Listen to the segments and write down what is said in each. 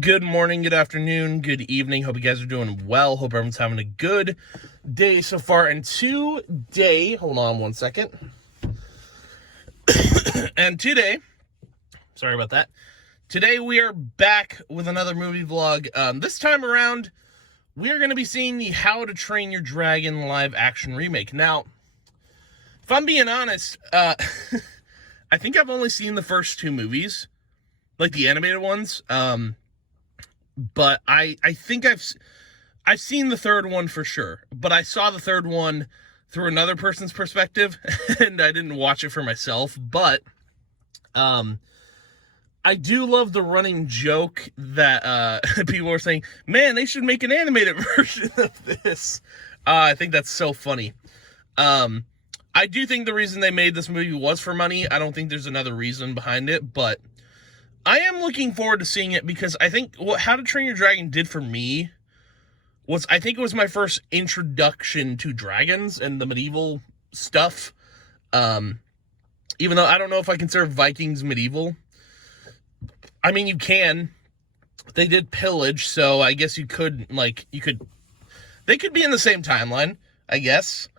Good morning, good afternoon, good evening. Hope you guys are doing well. Hope everyone's having a good day so far. And today, hold on one second. And today, sorry about that. Today we are back with another movie vlog. This time around, we are going to be seeing the How to Train Your Dragon live action remake. Now, if I'm being honest, I think I've only seen the first two movies, like the animated ones. But I think I've seen the third one for sure, but I saw the third one through another person's perspective, and I didn't watch it for myself. But I do love the running joke that people are saying, man, they should make an animated version of this. I think that's so funny. I do think the reason they made this movie was for money. I don't think there's another reason behind it, but I am looking forward to seeing it because I think what How to Train Your Dragon did for me was, I think it was my first introduction to dragons and the medieval stuff. Even though I don't know if I consider Vikings medieval. I mean, you can. They did pillage, so I guess they could be in the same timeline, I guess.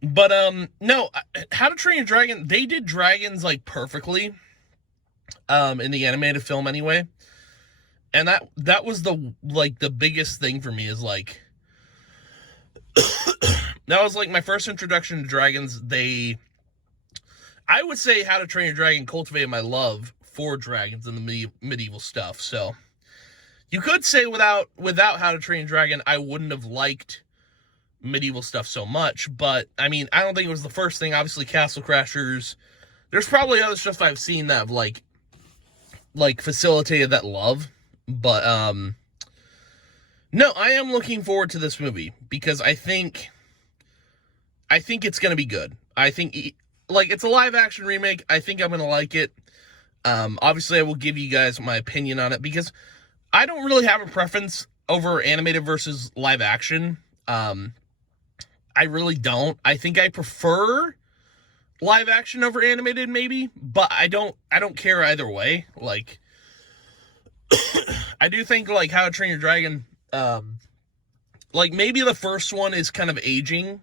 But, no, How to Train Your Dragon, they did dragons, perfectly. In the animated film anyway. And that was the biggest thing for me is that was my first introduction to dragons. I would say How to Train Your Dragon cultivated my love for dragons and the medieval stuff. So you could say without How to Train Your Dragon, I wouldn't have liked medieval stuff so much. But I mean, I don't think it was the first thing. Obviously, Castle Crashers. There's probably other stuff I've seen that have facilitated that love. But no, I am looking forward to this movie because I think it's gonna be good. I think it's a live action remake. I think I'm gonna like it. Obviously I will give you guys my opinion on it because I don't really have a preference over animated versus live action. I really don't. I think I prefer live action over animated maybe, but I don't care either way. I do think How to Train Your Dragon, maybe the first one is kind of aging,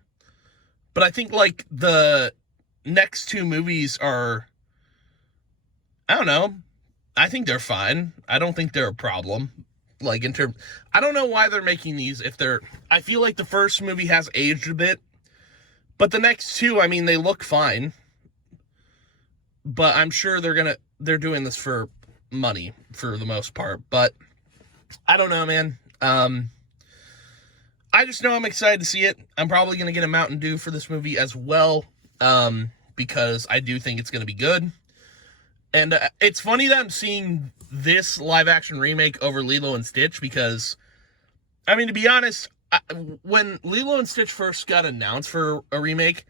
but I think the next two movies are, I don't know, I think they're fine. I don't think they're a problem. I don't know why they're making these I feel like the first movie has aged a bit, but the next two, I mean, they look fine. But I'm sure they're doing this for money for the most part. But I don't know, man. I just know I'm excited to see it. I'm probably going to get a Mountain Dew for this movie as well, because I do think it's going to be good. And it's funny that I'm seeing this live action remake over Lilo and Stitch because, I mean, to be honest, when Lilo and Stitch first got announced for a remake,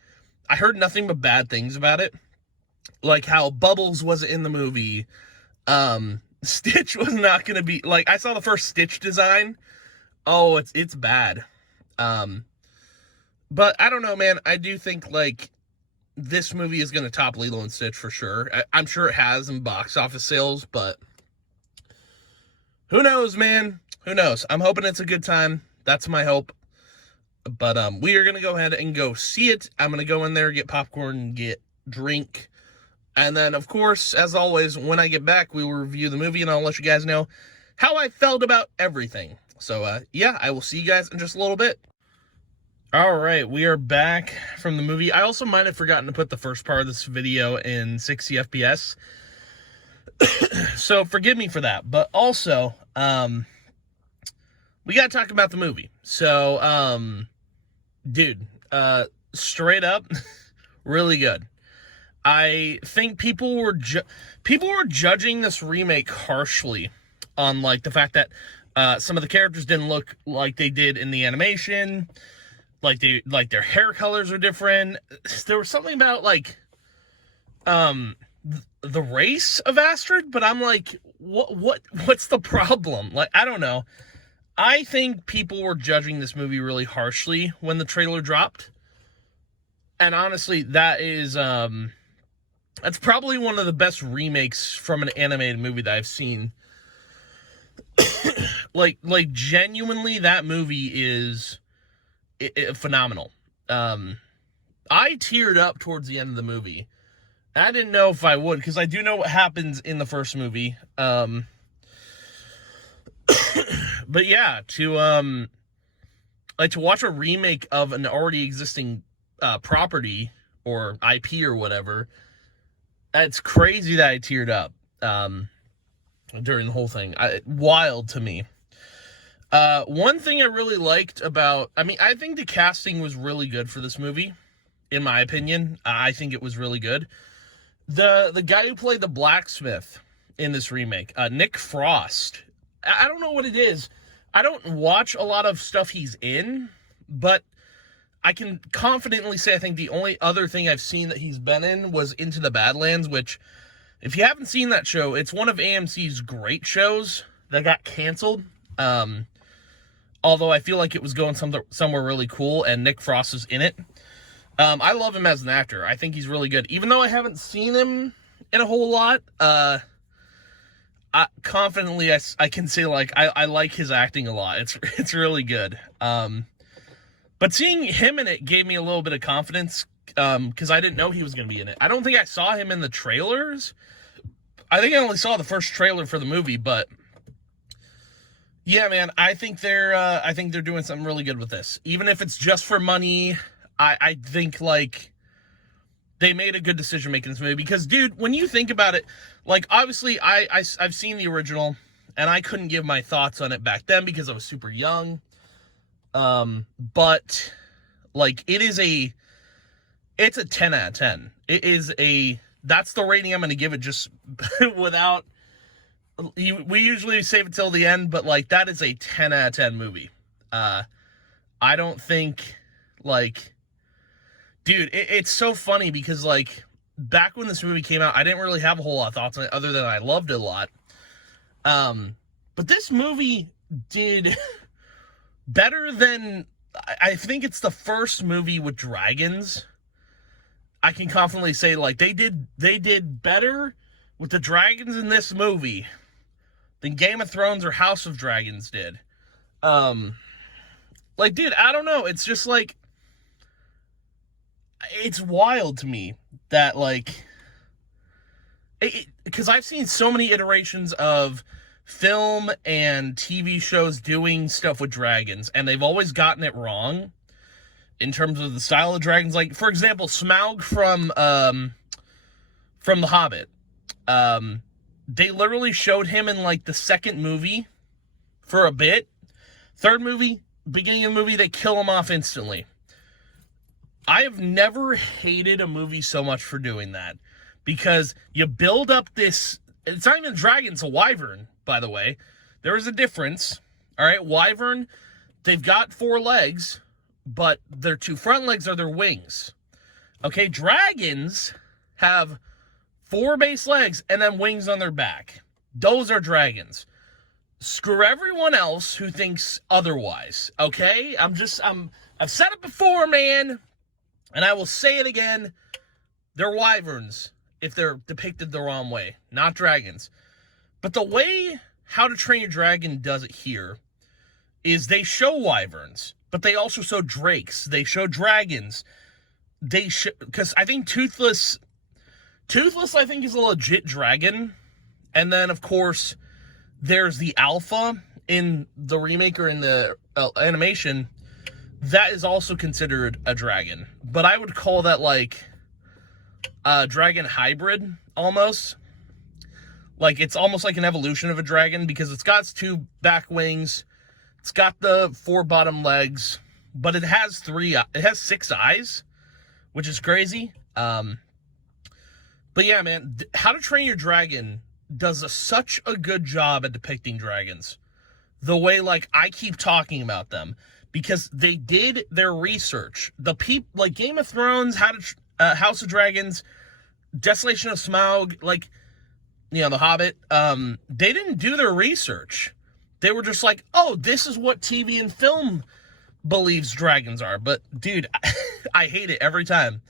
I heard nothing but bad things about it. Like how Bubbles wasn't in the movie. Stitch was not going to be, I saw the first Stitch design. Oh, it's bad. But I don't know, man. I do think, this movie is going to top Lilo and Stitch for sure. I'm sure it has in box office sales, but who knows, man? Who knows? I'm hoping it's a good time. That's my hope. But we are going to go ahead and go see it. I'm going to go in there, get popcorn, get drink. And then, of course, as always, when I get back, we will review the movie, and I'll let you guys know how I felt about everything. So, yeah, I will see you guys in just a little bit. All right, we are back from the movie. I also might have forgotten to put the first part of this video in 60 FPS. So, forgive me for that. But also, we got to talk about the movie. So, dude, straight up, really good. I think people were judging this remake harshly on the fact that some of the characters didn't look like they did in the animation, their hair colors are different. There was something about the race of Astrid, but I'm what's the problem? I don't know. I think people were judging this movie really harshly when the trailer dropped, and honestly, that is that's probably one of the best remakes from an animated movie that I've seen like genuinely, that movie is phenomenal. I teared up towards the end of the movie. I didn't know if I would, because I do know what happens in the first movie. But yeah, to watch a remake of an already existing property or IP or whatever, it's crazy that I teared up during the whole thing. Wild to me. One thing I really liked about, I think the casting was really good for this movie, in my opinion. I think it was really good. The guy who played the blacksmith in this remake, Nick Frost. I don't know what it is. I don't watch a lot of stuff he's in, but I can confidently say I think the only other thing I've seen that he's been in was Into the Badlands, which, if you haven't seen that show, it's one of AMC's great shows that got canceled. Although I feel like it was going somewhere really cool, and Nick Frost is in it. I love him as an actor. I think he's really good. Even though I haven't seen him in a whole lot, confidently I can say, like, I like his acting a lot. It's really good. But seeing him in it gave me a little bit of confidence, because I didn't know he was going to be in it. I don't think I saw him in the trailers. I think I only saw the first trailer for the movie, but yeah, man, I think they're doing something really good with this. Even if it's just for money, I think, like, they made a good decision making this movie. Because, dude, when you think about it, like, obviously, I've seen the original, and I couldn't give my thoughts on it back then because I was super young. But, like, it's a 10 out of 10. That's the rating I'm going to give it, just without, we usually save it till the end, but, like, that is a 10 out of 10 movie. I don't think, like, dude, it's so funny because, like, back when this movie came out, I didn't really have a whole lot of thoughts on it other than I loved it a lot. But this movie did better than, I think it's the first movie with dragons. I can confidently say, like, they did better with the dragons in this movie than Game of Thrones or House of Dragons did. Like, dude, I don't know. It's just, like, it's wild to me that, like, because I've seen so many iterations of film and TV shows doing stuff with dragons, and they've always gotten it wrong in terms of the style of dragons. Like, for example, Smaug from The Hobbit. They literally showed him in, like, the second movie for a bit. Third movie, beginning of the movie, they kill him off instantly. I have never hated a movie so much for doing that, because you build up this, it's not even a dragon, it's a wyvern, by the way. There is a difference, all right? Wyvern, they've got 4 legs, but their 2 front legs are their wings. Okay, dragons have 4 base legs and then wings on their back. Those are dragons. Screw everyone else who thinks otherwise, okay? I've said it before, man, and I will say it again. They're wyverns if they're depicted the wrong way, not dragons. But the way How to Train Your Dragon does it here is they show wyverns, but they also show drakes. They show dragons. Because I think Toothless, I think, is a legit dragon. And then, of course, there's the alpha in the remake or in the animation. That is also considered a dragon. But I would call that, like, a dragon hybrid, almost. Like, it's almost like an evolution of a dragon, because it's got its 2 back wings. It's got the 4 bottom legs. But it has 6 eyes, which is crazy. But yeah, man, How to Train Your Dragon does such a good job at depicting dragons. The way, like, I keep talking about them. Because they did their research. Like Game of Thrones, House of Dragons, Desolation of Smaug, like, you know, The Hobbit, they didn't do their research. They were just like, oh, this is what TV and film believes dragons are. But, dude, I hate it every time.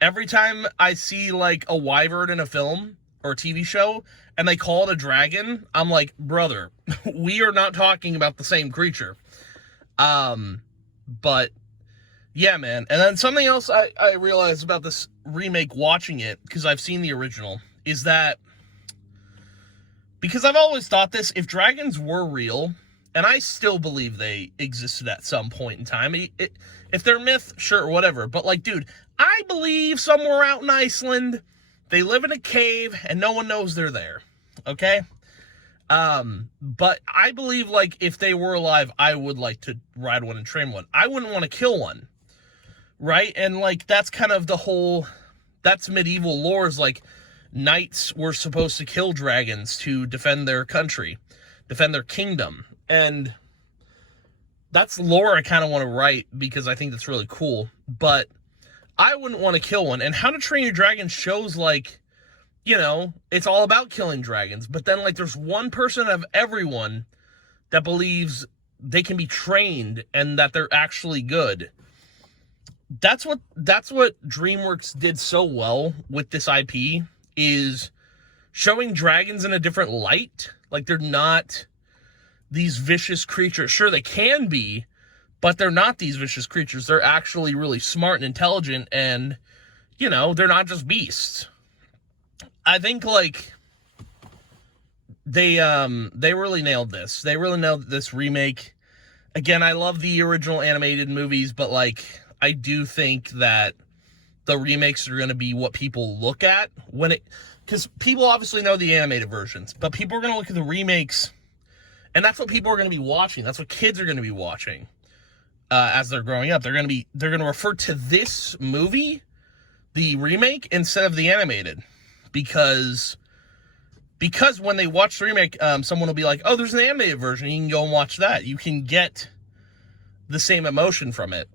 Every time I see, like, a wyvern in a film, or a TV show and they call it a dragon, I'm like, brother, we are not talking about the same creature. But yeah, man. And then something else I realized about this remake watching it, because I've seen the original, is that, because I've always thought this, if dragons were real, and I still believe they existed at some point in time, if they're myth, sure, whatever, but like, dude, I believe somewhere out in Iceland, they live in a cave, and no one knows they're there, okay? But I believe, like, if they were alive, I would like to ride one and train one. I wouldn't want to kill one, right? And, like, that's kind of the whole, that's medieval lore, is like, knights were supposed to kill dragons to defend their country, defend their kingdom, and that's lore I kind of want to write, because I think that's really cool, but I wouldn't want to kill one. And How to Train Your Dragon shows, like, you know, it's all about killing dragons, but then, like, there's one person out of everyone that believes they can be trained and that they're actually good. That's what DreamWorks did so well with this IP, is showing dragons in a different light. Like, they're not these vicious creatures. Sure, they can be, but they're not these vicious creatures. They're actually really smart and intelligent, and, you know, they're not just beasts. I think, like, they really nailed this. They really nailed this remake. Again, I love the original animated movies, but, like, I do think that the remakes are going to be what people look at when it, because people obviously know the animated versions, but people are going to look at the remakes, and that's what people are going to be watching. That's what kids are going to be watching as they're growing up. They're going to refer to this movie, the remake, instead of the animated, because when they watch the remake, someone will be like, oh, there's an animated version, you can go and watch that. You can get the same emotion from it.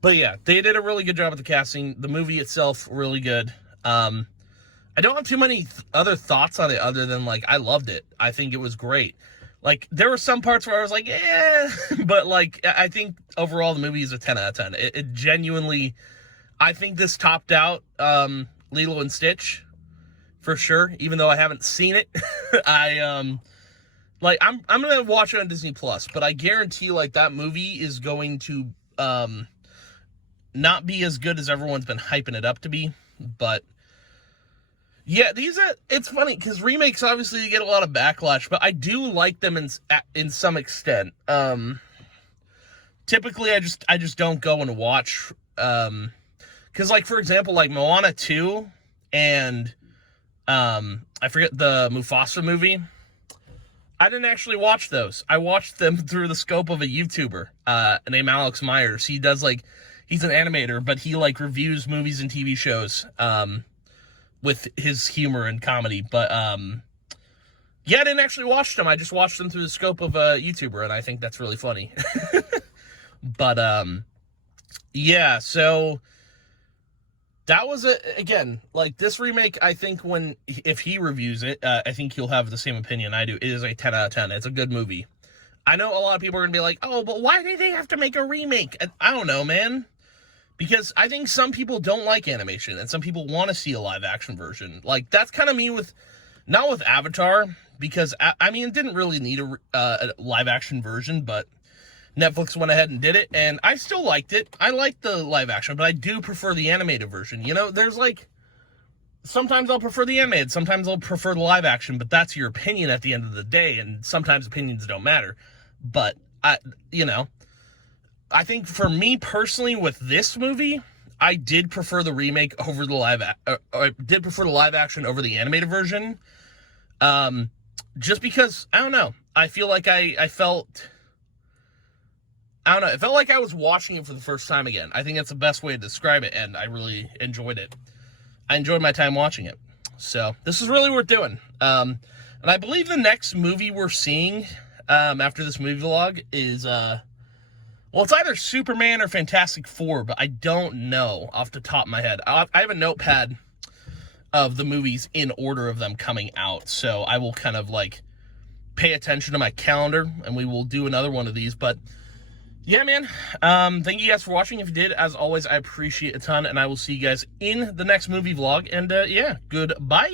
But yeah, they did a really good job with the casting. The movie itself, really good. I don't have too many other thoughts on it other than, like, I loved it. I think it was great. Like, there were some parts where I was like, eh, but, like, I think overall the movie is a 10 out of 10. It genuinely, I think this topped out Lilo and Stitch, for sure, even though I haven't seen it. I'm gonna watch it on Disney Plus, but I guarantee, like, that movie is going to not be as good as everyone's been hyping it up to be. But yeah, it's funny because remakes, obviously, you get a lot of backlash, but I do like them in some extent. Typically I just don't go and watch, because, like, for example, like Moana 2 and I forget the Mufasa movie, I didn't actually watch those. I watched them through the scope of a YouTuber named Alex Myers. He does, like, he's an animator, but he, like, reviews movies and TV shows with his humor and comedy. But yeah, I didn't actually watch them. I just watched them through the scope of a YouTuber, and I think that's really funny. But yeah, so that was it. Again, like, this remake, I think if he reviews it, I think he'll have the same opinion I do. It is a 10 out of 10. It's a good movie. I know a lot of people are going to be like, oh, but why did they have to make a remake? I don't know, man. Because I think some people don't like animation, and some people want to see a live-action version. Like, that's kind of me not with Avatar, because, I mean, it didn't really need a live-action version, but Netflix went ahead and did it, and I still liked it. I liked the live-action, but I do prefer the animated version. You know, there's, like, sometimes I'll prefer the animated, sometimes I'll prefer the live-action, but that's your opinion at the end of the day, and sometimes opinions don't matter. But, you know, I think for me personally with this movie, I did prefer the remake over the live action over the animated version. Just because, I don't know, I feel like it felt like I was watching it for the first time again. I think that's the best way to describe it, and I really enjoyed it. I enjoyed my time watching it. So, this is really worth doing. And I believe the next movie we're seeing after this movie vlog is, well, it's either Superman or Fantastic Four, but I don't know off the top of my head. I have a notepad of the movies in order of them coming out, so I will kind of, like, pay attention to my calendar, and we will do another one of these. But yeah, man. Thank you guys for watching. If you did, as always, I appreciate it a ton, and I will see you guys in the next movie vlog. And yeah, goodbye.